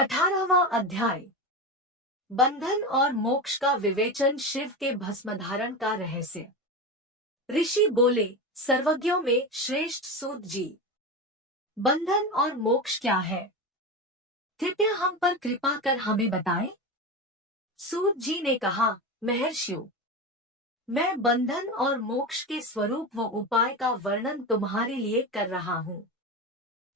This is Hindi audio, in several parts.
18वां अध्याय। बंधन और मोक्ष का विवेचन, शिव के भस्मधारण का रहस्य। ऋषि बोले, सर्वज्ञों में श्रेष्ठ सूत जी, बंधन और मोक्ष क्या है? कृपया हम पर कृपा कर हमें बताएं। सूत जी ने कहा, महर्षियों, मैं बंधन और मोक्ष के स्वरूप व उपाय का वर्णन तुम्हारे लिए कर रहा हूँ।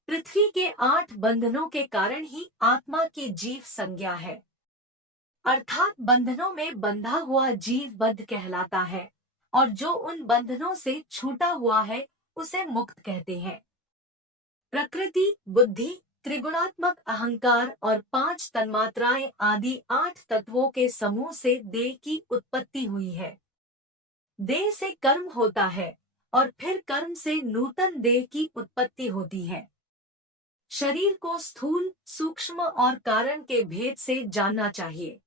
पृथ्वी के 8 बंधनों के कारण ही आत्मा की जीव संज्ञा है, अर्थात बंधनों में बंधा हुआ जीव बद्ध कहलाता है, और जो उन बंधनों से छूटा हुआ है उसे मुक्त कहते हैं। प्रकृति, बुद्धि, त्रिगुणात्मक अहंकार और 5 तन्मात्राएं आदि 8 तत्वों के समूह से देह की उत्पत्ति हुई है। देह से कर्म होता है और फिर कर्म से नूतन देह की उत्पत्ति होती है। शरीर को स्थूल, सूक्ष्म और कारण के भेद से जानना चाहिए।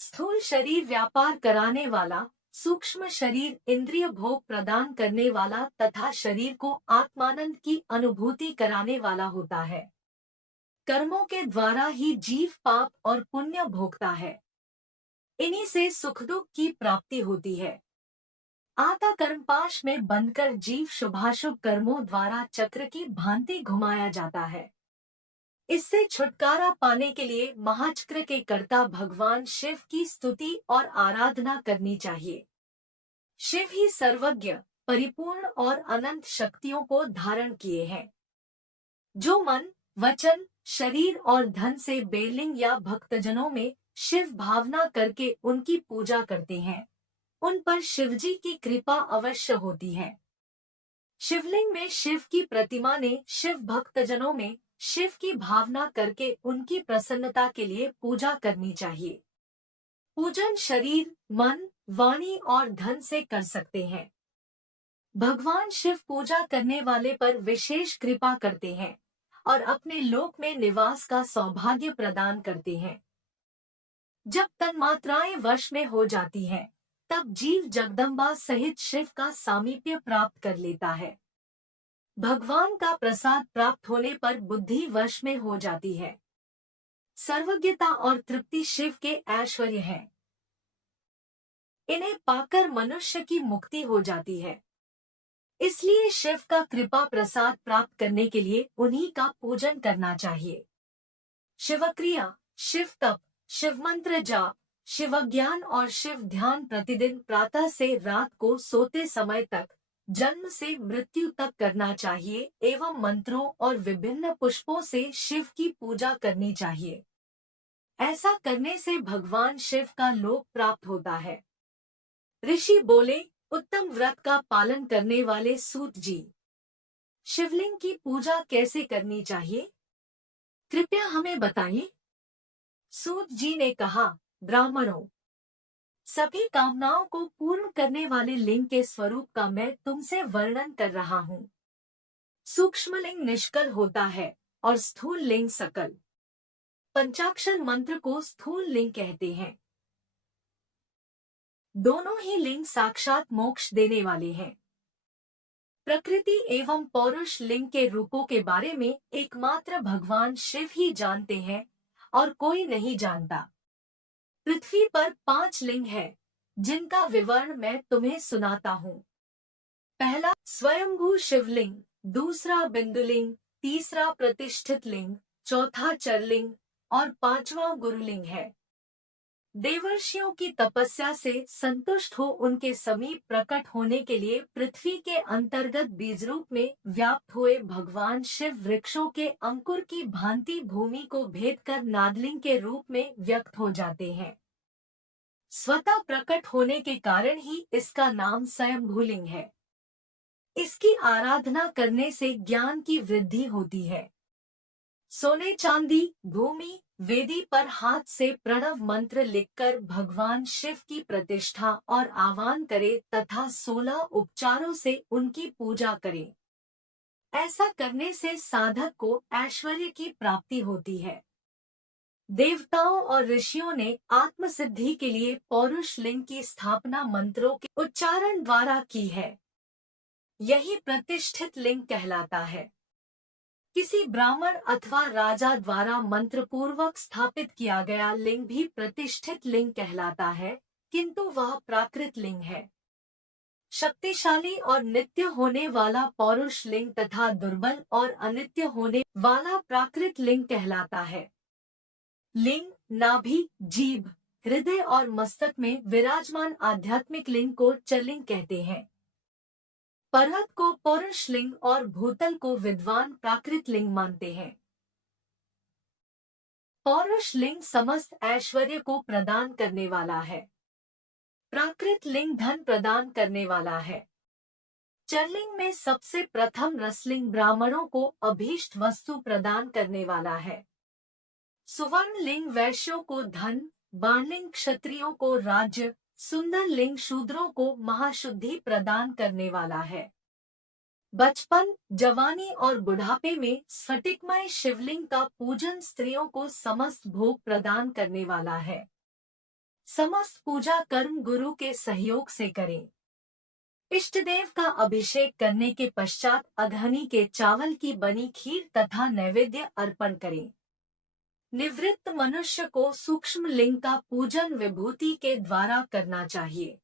स्थूल शरीर व्यापार कराने वाला, सूक्ष्म शरीर इंद्रिय भोग प्रदान करने वाला तथा शरीर को आत्मानंद की अनुभूति कराने वाला होता है। कर्मों के द्वारा ही जीव पाप और पुण्य भोगता है। इन्हीं से सुख दुख की प्राप्ति होती है। आता कर्मपाश में बंधकर जीव शुभाशुभ कर्मों द्वारा चक्र की भांति घुमाया जाता है। इससे छुटकारा पाने के लिए महाचक्र के कर्ता भगवान शिव की स्तुति और आराधना करनी चाहिए। शिव ही सर्वज्ञ, परिपूर्ण और अनंत शक्तियों को धारण किए हैं। जो मन, वचन, शरीर और धन से बेलिंग या भक्तजनों में शिव भावना करके उनकी पूजा करते हैं, उन पर शिवजी की कृपा अवश्य होती है। शिवलिंग में शिव की प्रतिमा ने शिव भक्तजनों में शिव की भावना करके उनकी प्रसन्नता के लिए पूजा करनी चाहिए। पूजन शरीर, मन, वाणी और धन से कर सकते हैं। भगवान शिव पूजा करने वाले पर विशेष कृपा करते हैं और अपने लोक में निवास का सौभाग्य प्रदान करते हैं। जब तन्मात्राएं वश में हो जाती हैं, तब जीव जगदम्बा सहित शिव का सामीप्य प्राप्त कर लेता है। भगवान का प्रसाद प्राप्त होने पर बुद्धि वश में हो जाती है। सर्वज्ञता और तृप्ति शिव के ऐश्वर्य हैं। इन्हें पाकर मनुष्य की मुक्ति हो जाती है। इसलिए शिव का कृपा प्रसाद प्राप्त करने के लिए उन्हीं का पूजन करना चाहिए। शिवक्रिया, शिव तप, शिव मंत्र जाप, शिव ज्ञान और शिव ध्यान प्रतिदिन प्रातः से रात को सोते समय तक, जन्म से मृत्यु तक करना चाहिए एवं मंत्रों और विभिन्न पुष्पों से शिव की पूजा करनी चाहिए। ऐसा करने से भगवान शिव का लोक प्राप्त होता है। ऋषि बोले, उत्तम व्रत का पालन करने वाले सूत जी, शिवलिंग की पूजा कैसे करनी चाहिए? कृपया हमें बताइए। सूत जी ने कहा, ब्राह्मणों, सभी कामनाओं को पूर्ण करने वाले लिंग के स्वरूप का मैं तुमसे वर्णन कर रहा हूँ। सूक्ष्म लिंग निष्कल होता है और स्थूल लिंग सकल। पंचाक्षर मंत्र को स्थूल लिंग कहते हैं। दोनों ही लिंग साक्षात मोक्ष देने वाले हैं। प्रकृति एवं पौरुष लिंग के रूपों के बारे में एकमात्र भगवान शिव ही जानते हैं और कोई नहीं जानता। पृथ्वी पर 5 लिंग हैं, जिनका विवरण मैं तुम्हें सुनाता हूँ। पहला स्वयंभू शिवलिंग, दूसरा बिंदुलिंग, तीसरा प्रतिष्ठित लिंग, चौथा चरलिंग और 5वां गुरुलिंग है। देवर्षियों की तपस्या से संतुष्ट हो उनके समीप प्रकट होने के लिए पृथ्वी के अंतर्गत बीज रूप में व्याप्त हुए भगवान शिव वृक्षों के अंकुर की भांति भूमि को भेद कर नादलिंग के रूप में व्यक्त हो जाते हैं। स्वतः प्रकट होने के कारण ही इसका नाम स्वयंभूलिंग है। इसकी आराधना करने से ज्ञान की वृद्धि होती है। सोने चांदी, भूमि, वेदी पर हाथ से प्रणव मंत्र लिखकर भगवान शिव की प्रतिष्ठा और आह्वान करे तथा 16 उपचारों से उनकी पूजा करे। ऐसा करने से साधक को ऐश्वर्य की प्राप्ति होती है। देवताओं और ऋषियों ने आत्मसिद्धि के लिए पौरुष लिंग की स्थापना मंत्रों के उच्चारण द्वारा की है। यही प्रतिष्ठित लिंग कहलाता है। किसी ब्राह्मण अथवा राजा द्वारा मंत्रपूर्वक स्थापित किया गया लिंग भी प्रतिष्ठित लिंग कहलाता है, किंतु वह प्राकृत लिंग है। शक्तिशाली और नित्य होने वाला पौरुष लिंग तथा दुर्बल और अनित्य होने वाला प्राकृत लिंग कहलाता है। लिंग, नाभि, जीभ, हृदय और मस्तक में विराजमान आध्यात्मिक लिंग को चलिंग कहते हैं। पर्वत को पौरुष लिंग और भूतल को विद्वान प्राकृत लिंग मानते हैं। पौरुष लिंग समस्त ऐश्वर्य को प्रदान करने वाला है। प्राकृत लिंग धन प्रदान करने वाला है। चरलिंग में सबसे प्रथम रसलिंग ब्राह्मणों को अभीष्ट वस्तु प्रदान करने वाला है। सुवर्ण लिंग वैश्यों को धन, बाणलिंग क्षत्रियों को राज्य, सुंदर लिंग शूद्रों को महाशुद्धि प्रदान करने वाला है। बचपन, जवानी और बुढ़ापे में स्फटिकमय शिवलिंग का पूजन स्त्रियों को समस्त भोग प्रदान करने वाला है। समस्त पूजा कर्म गुरु के सहयोग से करें। इष्टदेव का अभिषेक करने के पश्चात अघनी के चावल की बनी खीर तथा नैवेद्य अर्पण करें। निवृत्त मनुष्य को सूक्ष्म लिंग का पूजन विभूति के द्वारा करना चाहिए।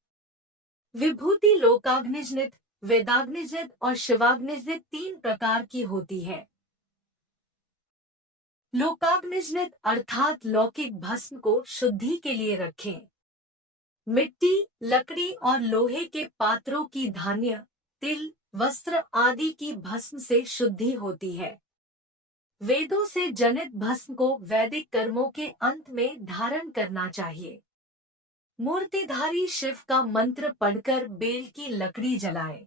विभूति लोकाग्निजनित, वेदाग्निजनित और शिवाग्निजनित 3 प्रकार की होती है। लोकाग्निजनित अर्थात लौकिक भस्म को शुद्धि के लिए रखें। मिट्टी, लकड़ी और लोहे के पात्रों की धान्य, तिल, वस्त्र आदि की भस्म से शुद्धि होती है। वेदों से जनित भस्म को वैदिक कर्मों के अंत में धारण करना चाहिए। मूर्तिधारी शिव का मंत्र पढ़कर बेल की लकड़ी जलाए।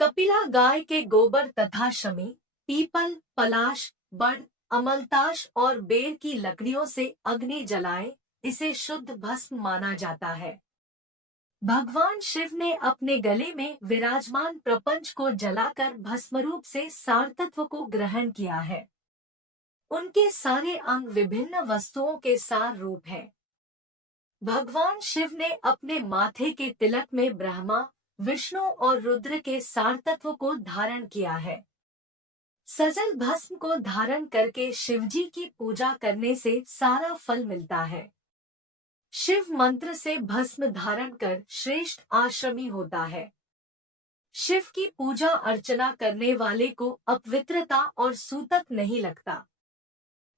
कपिला गाय के गोबर तथा शमी, पीपल, पलाश, बड़, अमलताश और बेर की लकड़ियों से अग्नि जलाए, इसे शुद्ध भस्म माना जाता है। भगवान शिव ने अपने गले में विराजमान प्रपंच को जलाकर भस्मरूप से सार तत्व को ग्रहण किया है। उनके सारे अंग विभिन्न वस्तुओं के सार रूप हैं। भगवान शिव ने अपने माथे के तिलक में ब्रह्मा, विष्णु और रुद्र के सार तत्व को धारण किया है। सजल भस्म को धारण करके शिवजी की पूजा करने से सारा फल मिलता है। शिव मंत्र से भस्म धारण कर श्रेष्ठ आश्रमी होता है। शिव की पूजा अर्चना करने वाले को अपवित्रता और सूतक नहीं लगता।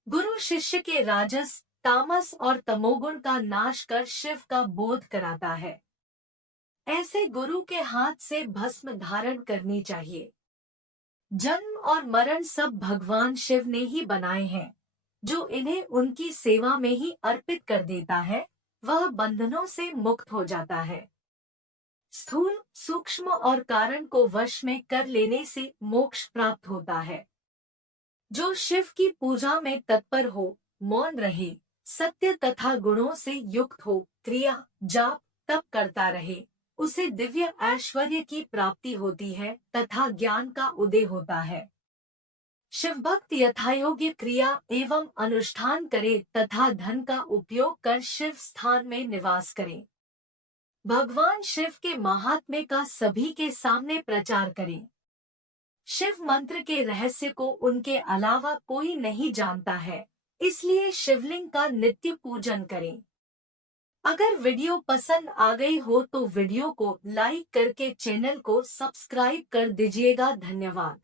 गुरु शिष्य के राजस, तामस और तमोगुण का नाश कर शिव का बोध कराता है। ऐसे गुरु के हाथ से भस्म धारण करनी चाहिए। जन्म और मरण सब भगवान शिव ने ही बनाए हैं। जो इन्हें उनकी सेवा में ही अर्पित कर देता है, वह बंधनों से मुक्त हो जाता है। स्थूल, सूक्ष्म और कारण को वश में कर लेने से मोक्ष प्राप्त होता है। जो शिव की पूजा में तत्पर हो, मौन रहे, सत्य तथा गुणों से युक्त हो, क्रिया, जाप, तप करता रहे, उसे दिव्य ऐश्वर्य की प्राप्ति होती है तथा ज्ञान का उदय होता है। शिव भक्त यथायोग्य क्रिया एवं अनुष्ठान करे तथा धन का उपयोग कर शिव स्थान में निवास करे। भगवान शिव के महात्म्य का सभी के सामने प्रचार करें। शिव मंत्र के रहस्य को उनके अलावा कोई नहीं जानता है, इसलिए शिवलिंग का नित्य पूजन करें। अगर वीडियो पसंद आ गई हो तो वीडियो को लाइक करके चैनल को सब्सक्राइब कर दीजिएगा। धन्यवाद।